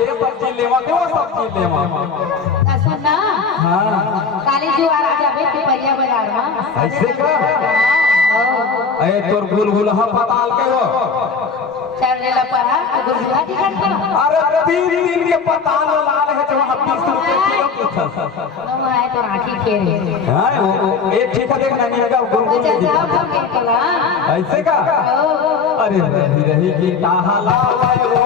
ये सब चीज लेवा के वो सब चीज लेवा सुन ना हां काली जो आ जाबे पिपरिया बाजार में ऐसे का ए तोर गुलगुलहा पताल के हो चल रेला पड़ा गुलगुलहा दिखत का अरे 3 दिन के पताल लाल है जो 20 रुपए किलो पूछस नो है तो राखी खेल हां एक ठीक है देखना नहीं लगा गुलगुल ऐसे ऐसे का अरे रही रही की ताहला वो